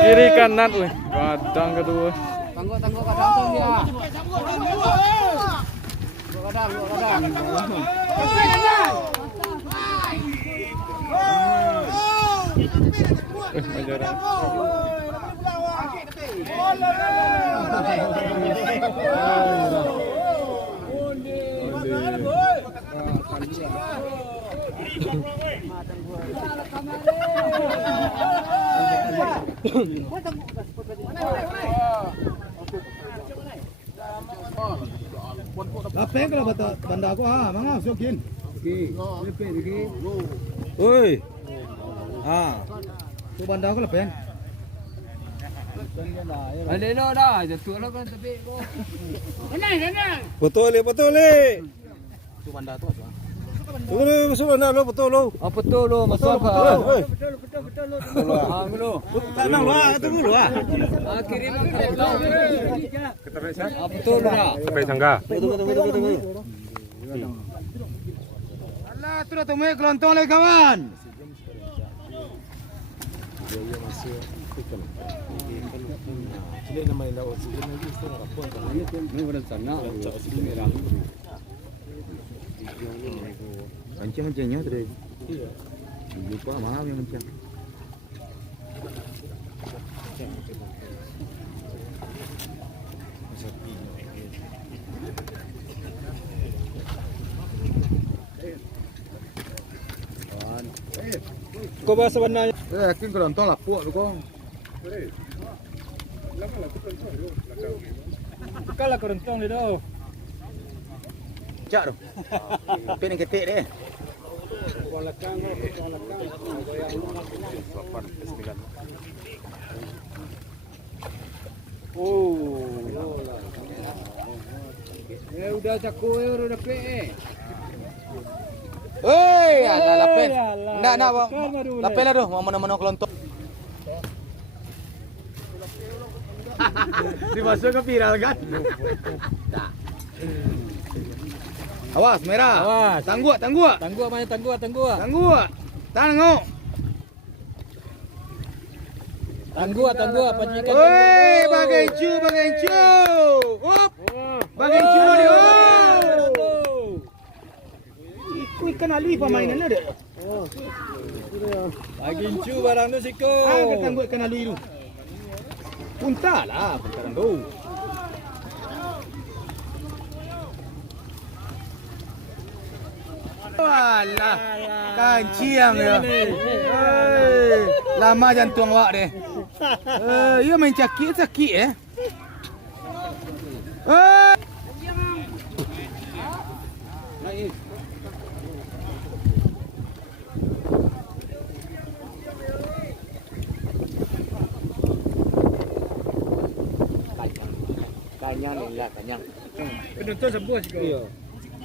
Kiri kanan, kadang kedua. Tangguh kadang tu dia. Kadang. Majaran. Lapeng kalau banda aku mangga sokin. Okey. Oi. Tu banda aku lapeng. Ada dah, jatuh lah kan tepi ko. Kenal. Betul le. Tu banda tu apa? Tu masuk dah lo betul lo. Oh betul lo, masuk ke. Betul lo. Lo. Tanang lo ketemu lo Kirim lah. Betul dah. Sampai sangga. Betul. Alah tu dah temu kelontong lagi kawan. Sini nama indah oksigen lagi setengah rapor. Ini pada sana oksigen merah. Kencang-kencangnya tadi. Lupa maaf yang kencang. Kau bahasa sebenarnya. Yakin kerontong lah puak tu kong. Kalau kerontong dia dah. Cak tu. Tapi ni ketik dia. Udah cakup udah play. Hei, ada lapel. Nak lapel lah tu. Mana-mana kelontong. Dimasuk ke viral kan? Awas merah. Awas. Tangguk. Tangguh mana tangguh. Tangguh. Tangguh pancikan. Oi, bagai cu. Up. Bagai cu dia. Ikan alwi permainan ada. Bagi cu barang tu siko. Kita tangguh ikan alwi tu. Punta lah perkara tu. Walah, kanciang dia. Lama jantung awak deh. Ya main sakit eh. Kanyang. Penonton sembuh siko. Iya.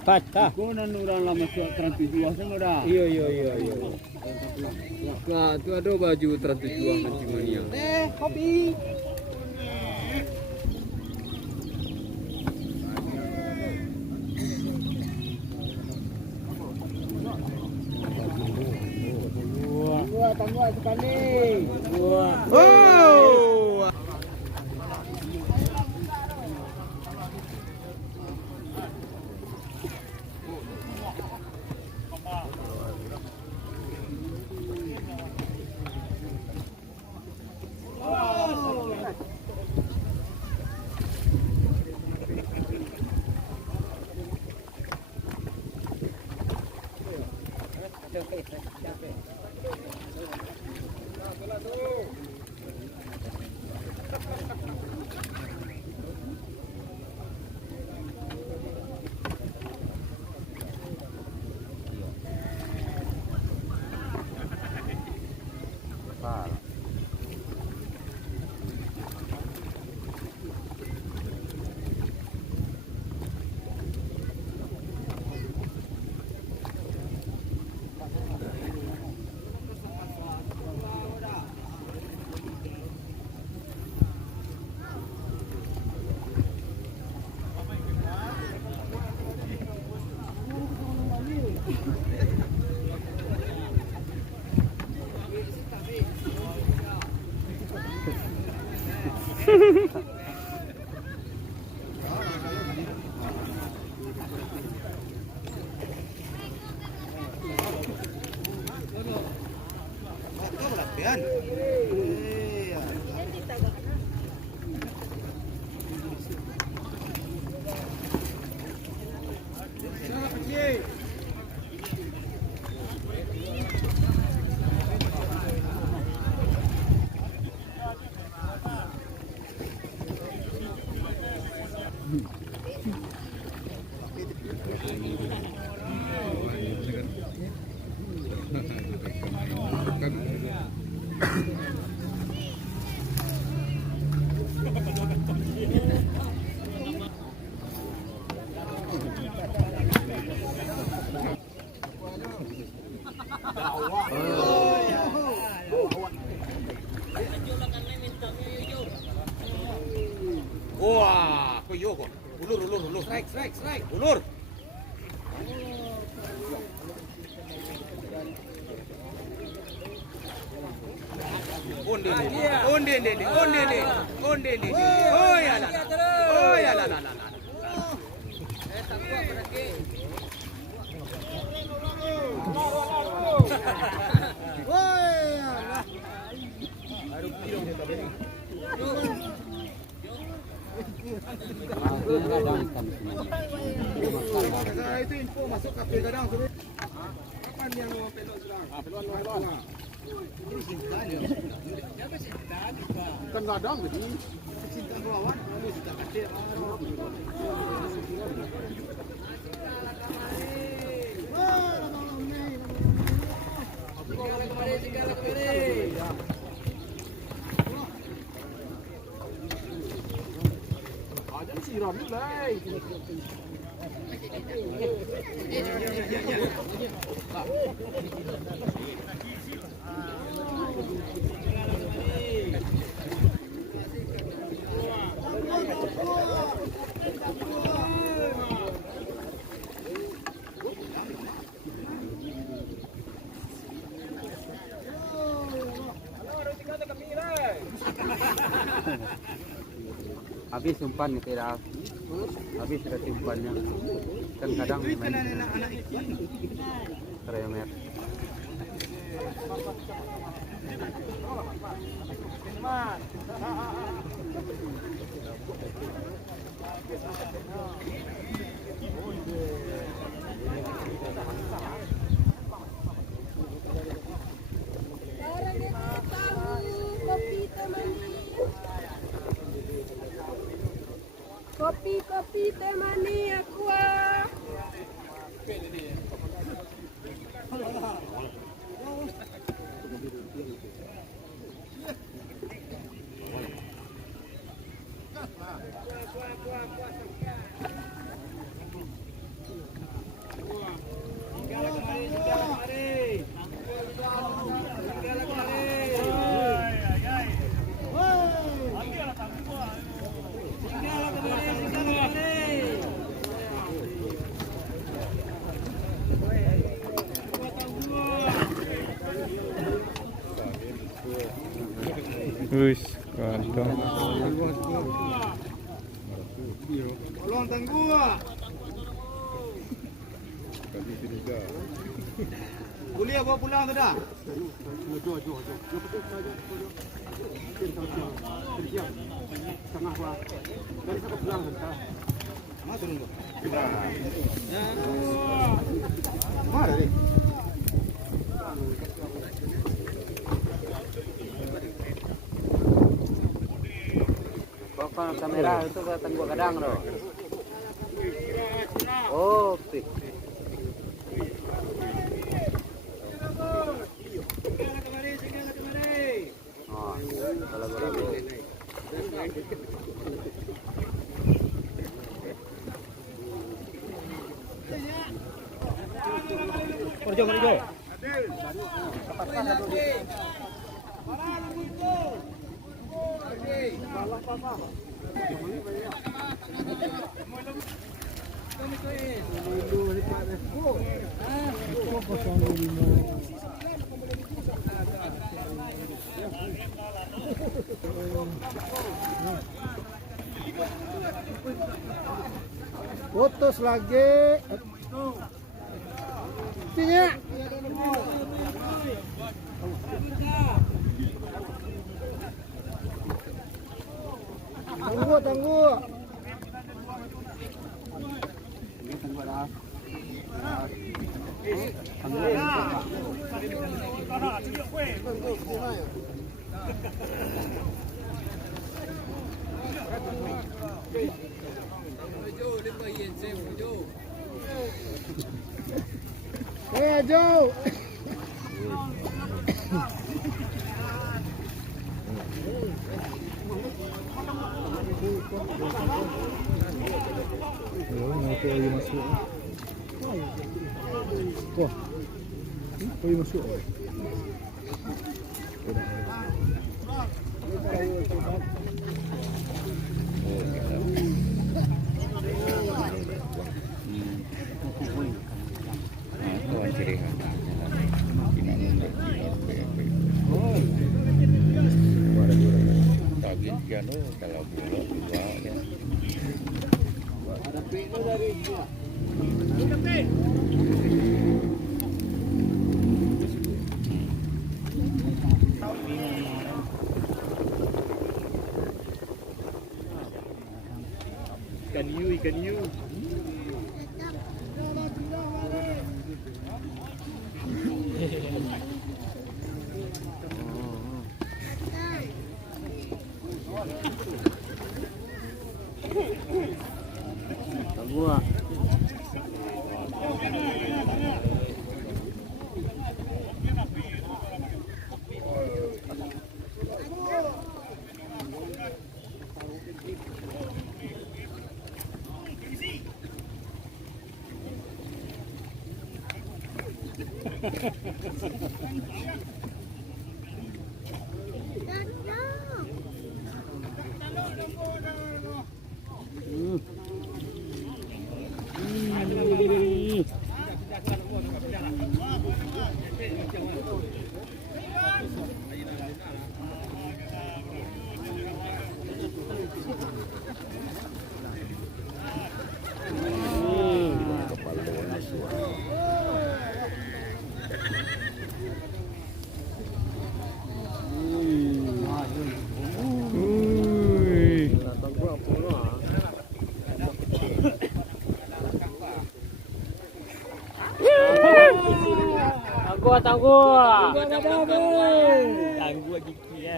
Kata. Kau nan orang lama Trans 7 semua dah. Iya. Tu ada baju Trans 7 macam mania. Kopi. Tangguh sekali. Oh. Ulur. Onde. Oh ya la. Oh ya la. Itu info masuk kafe kadang tu. Kapan yang mau pelot sekarang? Pelot. Kan kadang jadi cinta lawan, cinta kafe. Segala kembali. Ada siram mulai. Habis umpan ni kira. Habis sudah umpannya. Kan kadang main. Kremer. Kopi teh manis aqua. Wis, kadang. Tolong tangguh. Kuliah bawa pulang tu dah. Tengah gua. Dari sana pulang dah. Mana turun tu? Mana ni? Bawa kamera itu ke tengok kadang loh. Oh, tik. Oh, kalau Pergi. Putus lagi. Sini. Tunggu. Joe. Masuk. Wah. Pergi masuk. ciri khas. Tagih kian kalau bola dua ya. Ada pino dari dia. Ikan hiu. Gua. Tangguh gigi ya.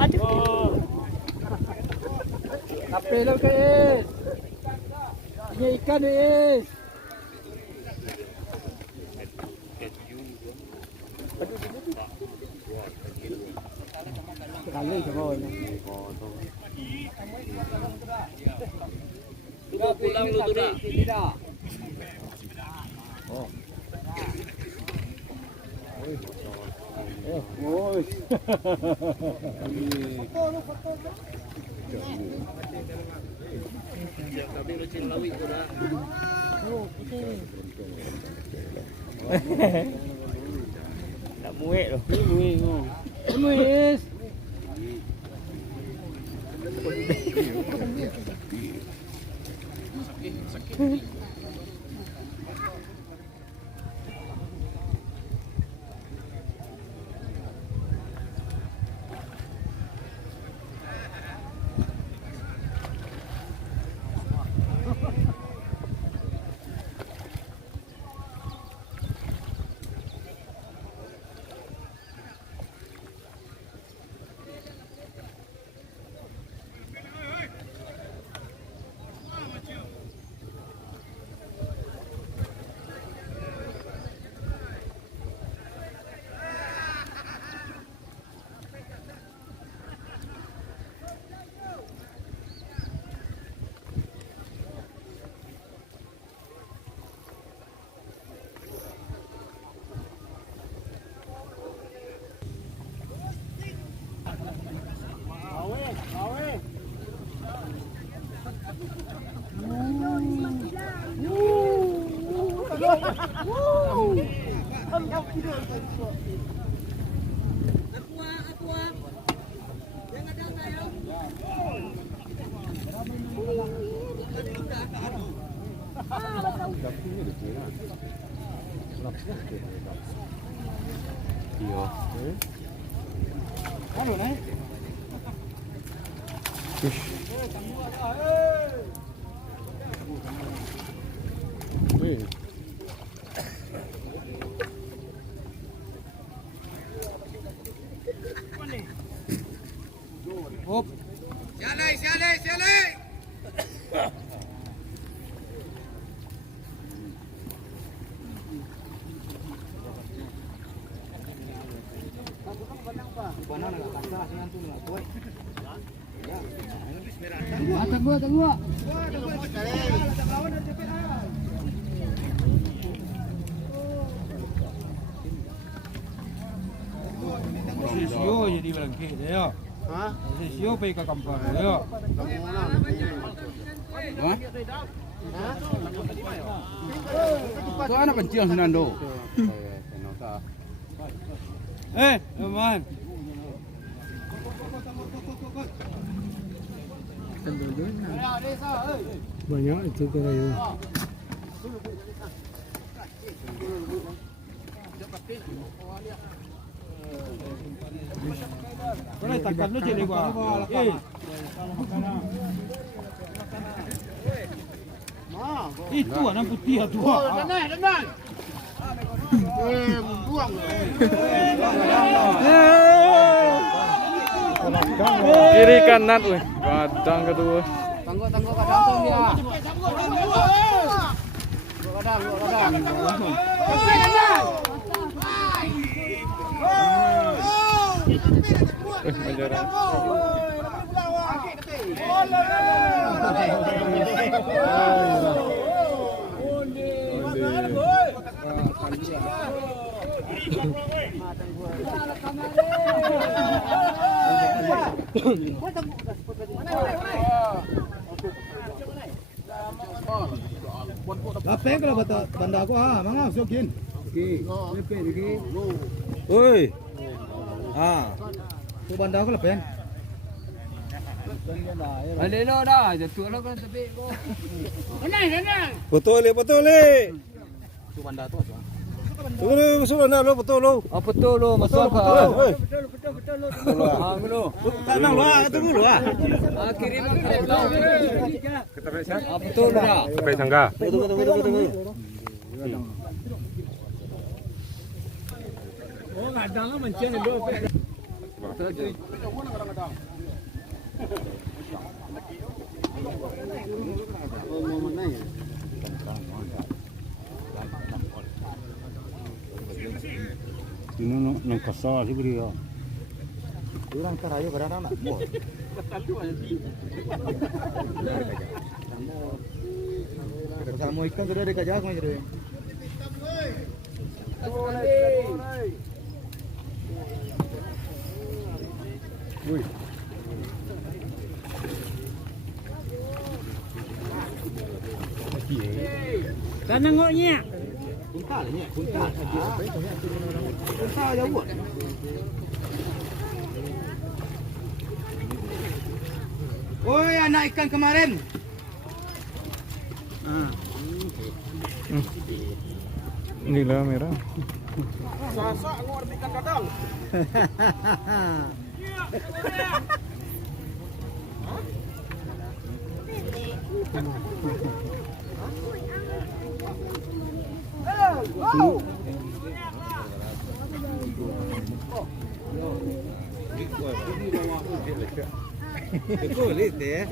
Aduh. Tapi lo guys. Ini ikan guys. Kali semua ini. Sudah pulang lu sudah. Tidak. Oh. Oh. Tapi lucin lawi sudah. Tak muek loh. Muek. Muek. Tunggu. Sio jadi berangkit ya. Sio pe ka kampar. Yo. Tuh anak kecil Senando. Aman. Banyak itu kayu. Boleh takkan lu jadi gua. Itu anak putih tu. Kiri kanan, wih, kadang kedua. Tangguh kadang tu dia. Kadang. Lapeng kalau banda aku mangga siokin. Okey. Oi. Tu banda aku lapeng. Alelo dah, jatuh lah kan tepi ko. Betul le. Tu banda tu. Tunggu masuk dah lo betul lo. Apa tu lo masuk apa? Betul. Lo. Tanang lo, tunggu lo. Kirim lo. Apa tu lo? Sampai sangga. Tunggu. Oh, kadang lah macam ni lo. Ini nang kasar sih beri ya. Orang karayo kadang nak mo. Kamu ikan sudah dikajak macam tu. Woi. Kan nengoknya. Kuntal jauh buat. Oi, anak ikan kemarin. Inilah merah. Sasak ngor ikan kadang. Kulit ya.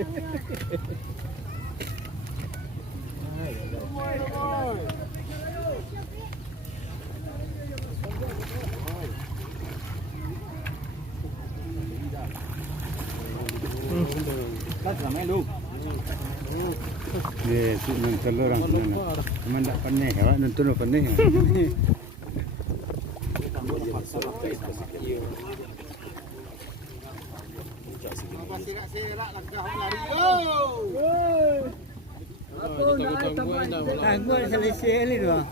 Ye, tu nonton orang sana. Mana tak pandai, awak nonton orang pandai. Tangguh selesai ni doang.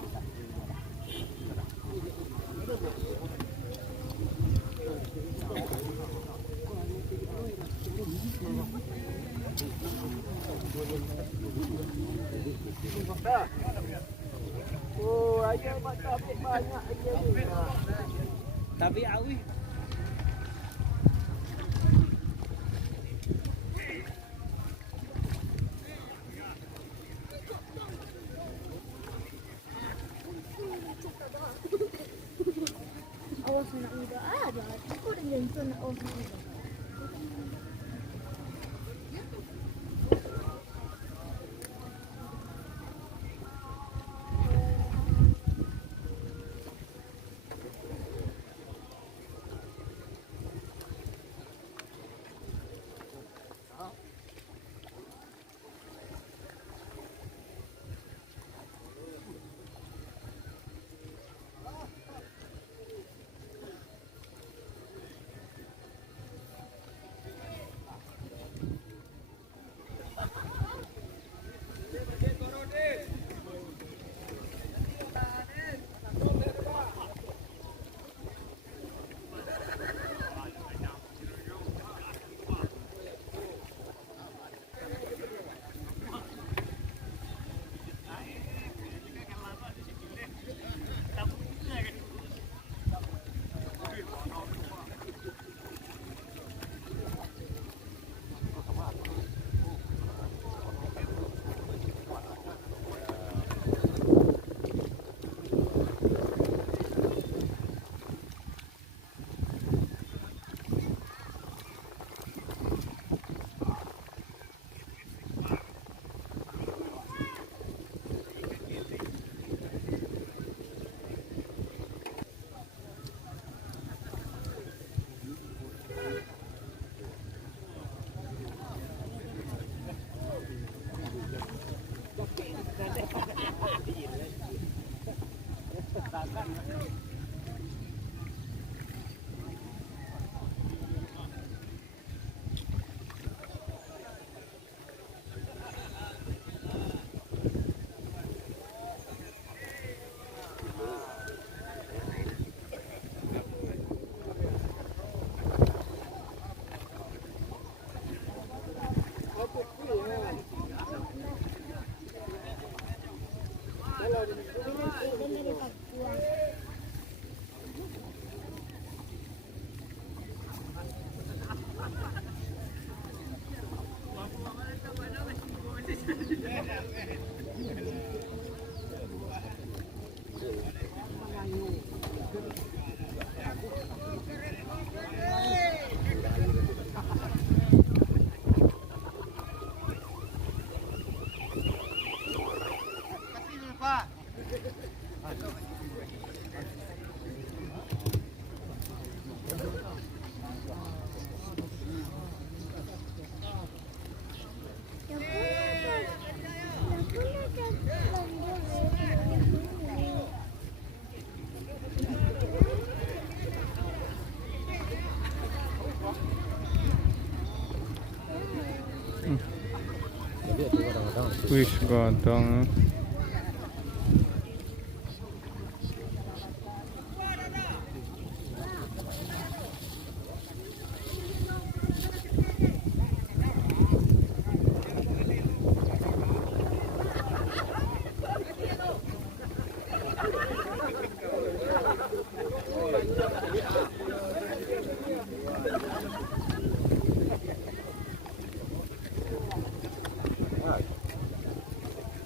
Oh, ayam macam banyak ayam ni. Tapi awi. Awas nak muda ada. Aku dah jentuh nak awas muda. Wih, godong.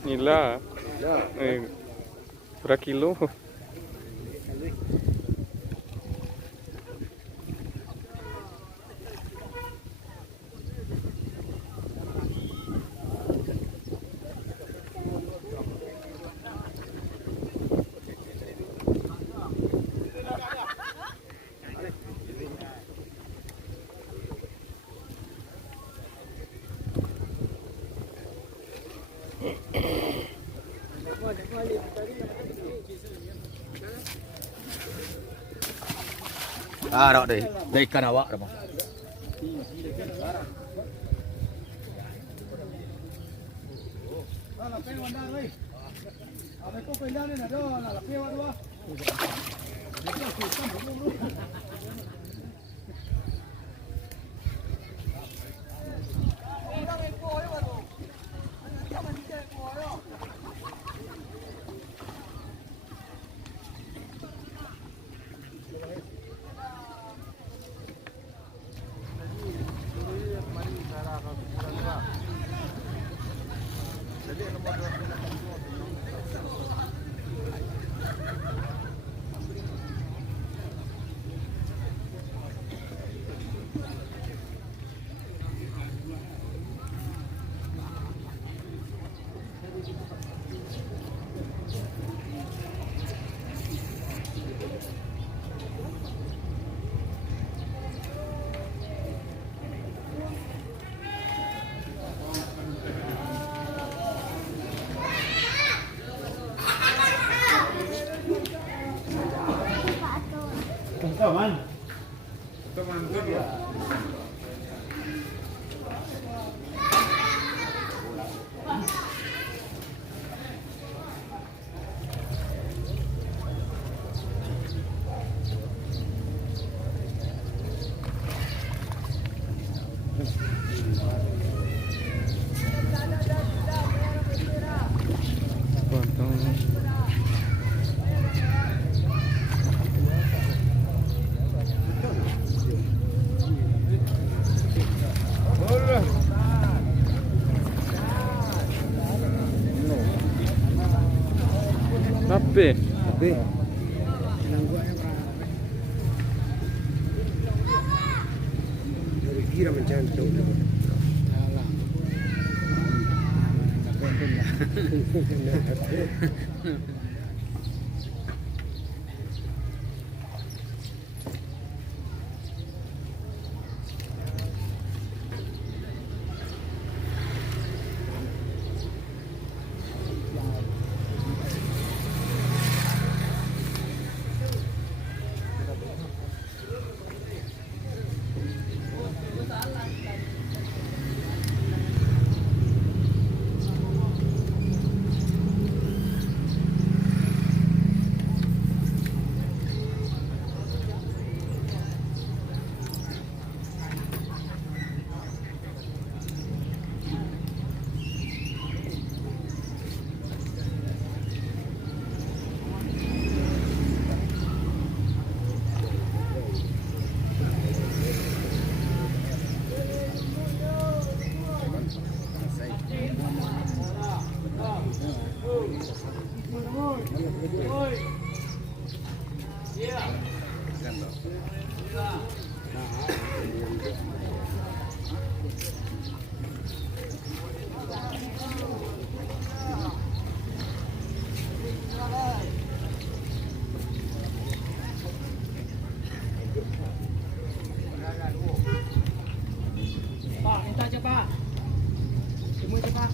Nila. Berapa kilo? Ah, dah deh. Dah ikan awak dah bang. Tapi kira macam tu. Pak, minta cepat. Semua cepat.